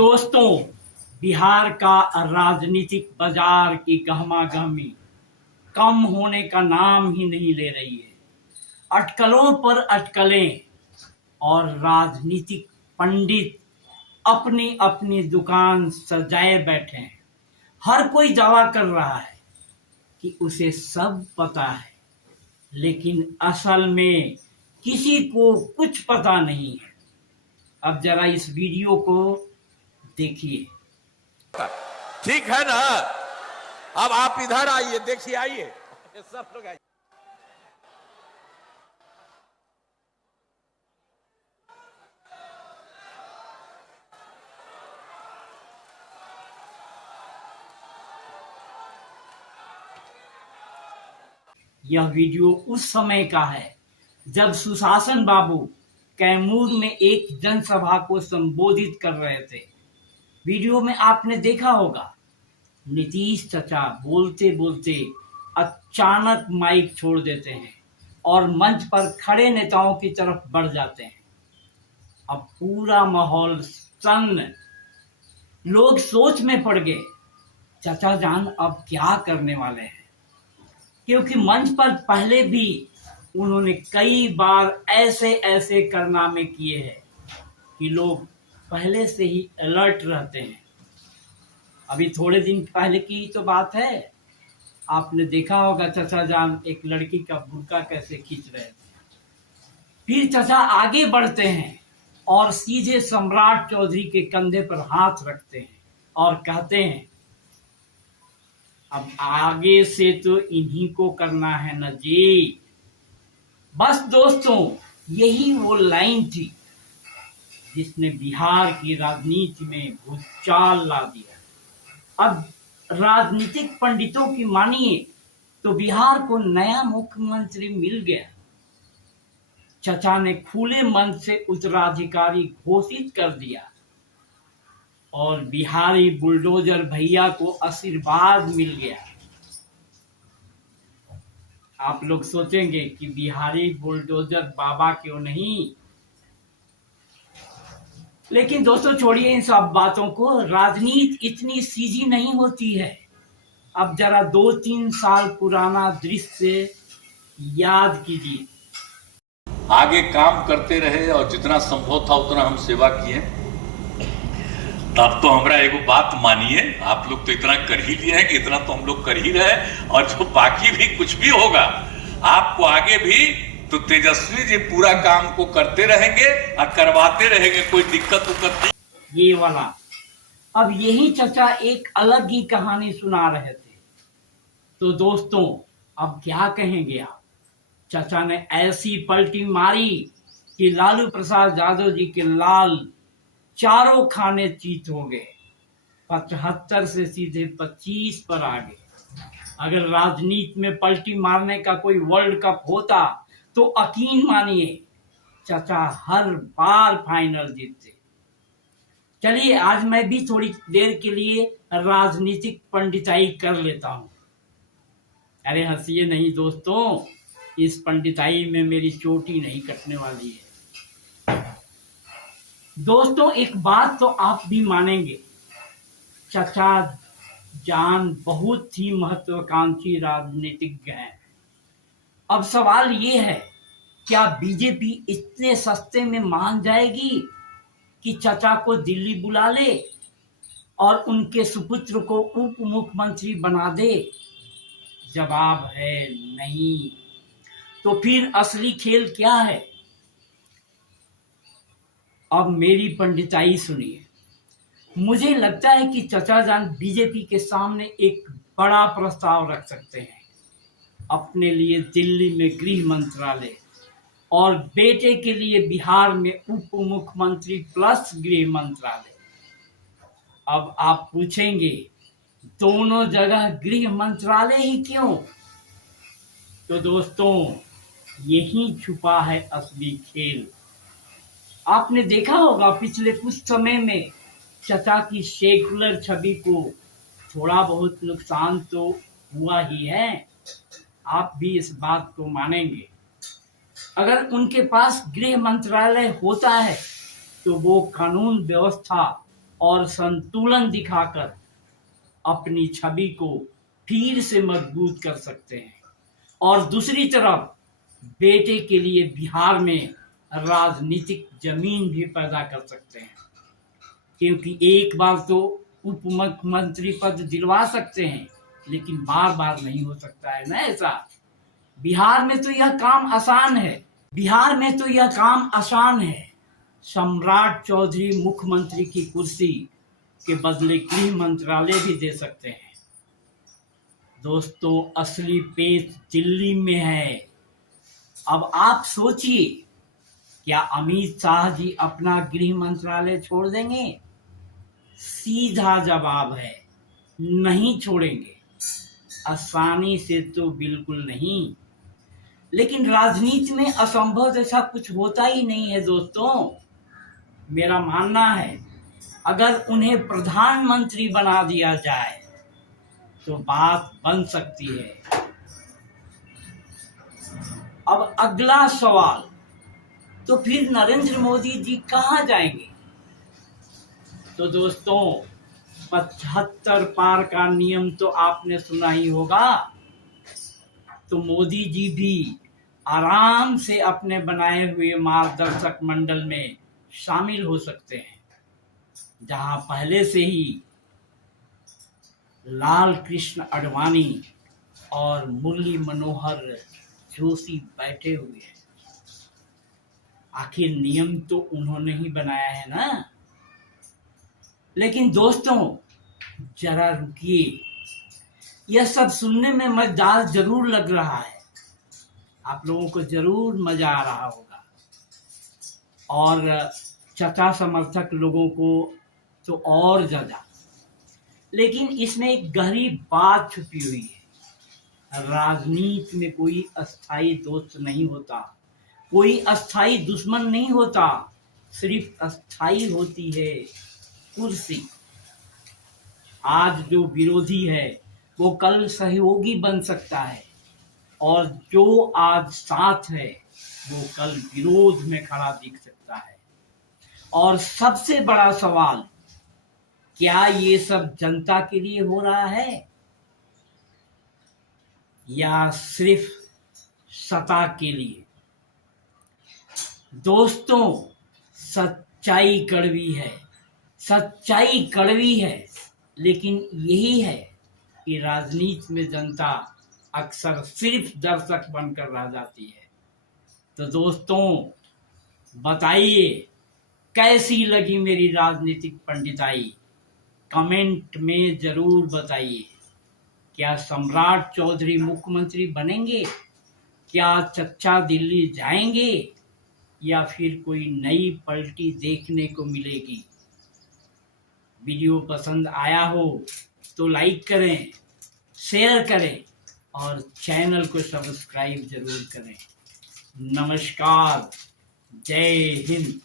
दोस्तों, बिहार का राजनीतिक बाजार की गहमागहमी कम होने का नाम ही नहीं ले रही है। अटकलों पर अटकलें और राजनीतिक पंडित अपनी अपनी दुकान सजाए बैठे हैं। हर कोई दावा कर रहा है कि उसे सब पता है, लेकिन असल में किसी को कुछ पता नहीं है। अब जरा इस वीडियो को देखिए। ठीक है ना। अब आप इधर आइए, देखिए, आइए सब लोग आइए। यह वीडियो उस समय का है जब सुशासन बाबू कैमूर में एक जनसभा को संबोधित कर रहे थे। वीडियो में आपने देखा होगा, नीतीश चाचा बोलते बोलते अचानक माइक छोड़ देते हैं और मंच पर खड़े नेताओं की तरफ बढ़ जाते हैं। अब पूरा माहौल सन्न, लोग सोच में पड़ गए, चाचा जान अब क्या करने वाले हैं, क्योंकि मंच पर पहले भी उन्होंने कई बार ऐसे ऐसे कारनामे किए हैं कि लोग पहले से ही अलर्ट रहते हैं। अभी थोड़े दिन पहले की तो बात है, आपने देखा होगा चाचा जान एक लड़की का बुर्का कैसे खींच रहे थे। फिर चाचा आगे बढ़ते हैं और सीधे सम्राट चौधरी के कंधे पर हाथ रखते हैं और कहते हैं, अब आगे से तो इन्हीं को करना है न जी। बस दोस्तों, यही वो लाइन थी जिसने बिहार की राजनीति में भूचाल ला दिया। अब राजनीतिक पंडितों की मानिए तो बिहार को नया मुख्यमंत्री मिल गया। चाचा ने खुले मन से उत्तराधिकारी घोषित कर दिया और बिहारी बुलडोजर भैया को आशीर्वाद मिल गया। आप लोग सोचेंगे कि बिहारी बुलडोजर बाबा क्यों नहीं, लेकिन दोस्तों छोड़िए इन सब बातों को। राजनीति इतनी सीधी नहीं होती है। अब जरा 2-3 साल पुराना दृश्य याद कीजिए। आगे काम करते रहे और जितना संभव था उतना हम सेवा किए। तब तो हमरा एगो बात मानिए, आप लोग तो इतना कर ही लिए हैं कि इतना तो हम लोग कर ही रहे, और जो बाकी भी कुछ भी होगा आपको आगे भी तो तेजस्वी जी पूरा काम को करते रहेंगे और करवाते रहेंगे, कोई दिक्कत नहीं। ये वाला अब यही चाचा एक अलग ही कहानी सुना रहे थे। तो दोस्तों अब क्या कहेंगे आप। चाचा ने ऐसी पलटी मारी कि लालू प्रसाद यादव जी के लाल चारों खाने चीत हो गए। 75 से सीधे 25 पर आ गए। अगर राजनीति में पलटी मारने का कोई वर्ल्ड कप होता तो यकीन मानिए चाचा हर बार फाइनल जीतते। चलिए आज मैं भी थोड़ी देर के लिए राजनीतिक पंडिताई कर लेता हूं। अरे हंसिए नहीं दोस्तों, इस पंडिताई में मेरी चोटी नहीं कटने वाली है। दोस्तों एक बात तो आप भी मानेंगे, चाचा जान बहुत ही महत्वाकांक्षी राजनीतिज्ञ हैं। अब सवाल ये है, क्या बीजेपी इतने सस्ते में मान जाएगी कि चाचा को दिल्ली बुला ले और उनके सुपुत्र को उप मुख्यमंत्री बना दे? जवाब है नहीं। तो फिर असली खेल क्या है? अब मेरी पंडिताई सुनिए। मुझे लगता है कि चाचा जान बीजेपी के सामने एक बड़ा प्रस्ताव रख सकते हैं, अपने लिए दिल्ली में गृह मंत्रालय और बेटे के लिए बिहार में उप मुख्यमंत्री प्लस गृह मंत्रालय। अब आप पूछेंगे दोनों जगह गृह मंत्रालय ही क्यों? तो दोस्तों यही छुपा है असली खेल। आपने देखा होगा पिछले कुछ समय में चाचा की सेकुलर छवि को थोड़ा बहुत नुकसान तो हुआ ही है। आप भी इस बात को मानेंगे। अगर उनके पास गृह मंत्रालय होता है तो वो कानून व्यवस्था और संतुलन दिखाकर अपनी छवि को फिर से मजबूत कर सकते हैं। और दूसरी तरफ बेटे के लिए बिहार में राजनीतिक जमीन भी पैदा कर सकते हैं, क्योंकि एक बार तो उप मुख्यमंत्री पद दिलवा सकते हैं, लेकिन बार बार नहीं हो सकता है ना ऐसा। बिहार में तो यह काम आसान है। सम्राट चौधरी मुख्यमंत्री की कुर्सी के बदले गृह मंत्रालय भी दे सकते हैं। दोस्तों, असली पेच दिल्ली में है। अब आप सोचिए, क्या अमित शाह जी अपना गृह मंत्रालय छोड़ देंगे? सीधा जवाब है, नहीं छोड़ेंगे। आसानी से तो बिल्कुल नहीं, लेकिन राजनीति में असंभव जैसा कुछ होता ही नहीं है दोस्तों। मेरा मानना है, अगर उन्हें प्रधानमंत्री बना दिया जाए तो बात बन सकती है। अब अगला सवाल, तो फिर नरेंद्र मोदी जी कहाँ जाएंगे? तो दोस्तों, 75 पार का नियम तो आपने सुना ही होगा। तो मोदी जी भी आराम से अपने बनाए हुए मार्गदर्शक मंडल में शामिल हो सकते हैं, जहां पहले से ही लाल कृष्ण आडवाणी और मुरली मनोहर जोशी बैठे हुए हैं। आखिर नियम तो उन्होंने ही बनाया है ना। लेकिन दोस्तों, जरा रुकिए, यह सब सुनने में मजेदार जरूर लग रहा है। आप लोगों को जरूर मजा आ रहा होगा, और चचा समर्थक लोगों को तो और ज्यादा। लेकिन इसमें एक गहरी बात छुपी हुई है। राजनीति में कोई अस्थाई दोस्त नहीं होता, कोई अस्थाई दुश्मन नहीं होता, सिर्फ अस्थाई होती है कुर्सी। आज जो विरोधी है वो कल सहयोगी बन सकता है, और जो आज साथ है वो कल विरोध में खड़ा दिख सकता है। और सबसे बड़ा सवाल, क्या ये सब जनता के लिए हो रहा है या सिर्फ सत्ता के लिए? दोस्तों, सच्चाई कड़वी है, लेकिन यही है कि राजनीति में जनता अक्सर सिर्फ दर्शक बनकर रह जाती है। तो दोस्तों, बताइए कैसी लगी मेरी राजनीतिक पंडिताई? कमेंट में जरूर बताइए। क्या सम्राट चौधरी मुख्यमंत्री बनेंगे? क्या चच्चा दिल्ली जाएंगे? या फिर कोई नई पलटी देखने को मिलेगी? वीडियो पसंद आया हो तो लाइक करें, शेयर करें और चैनल को सब्सक्राइब जरूर करें। नमस्कार, जय हिंद।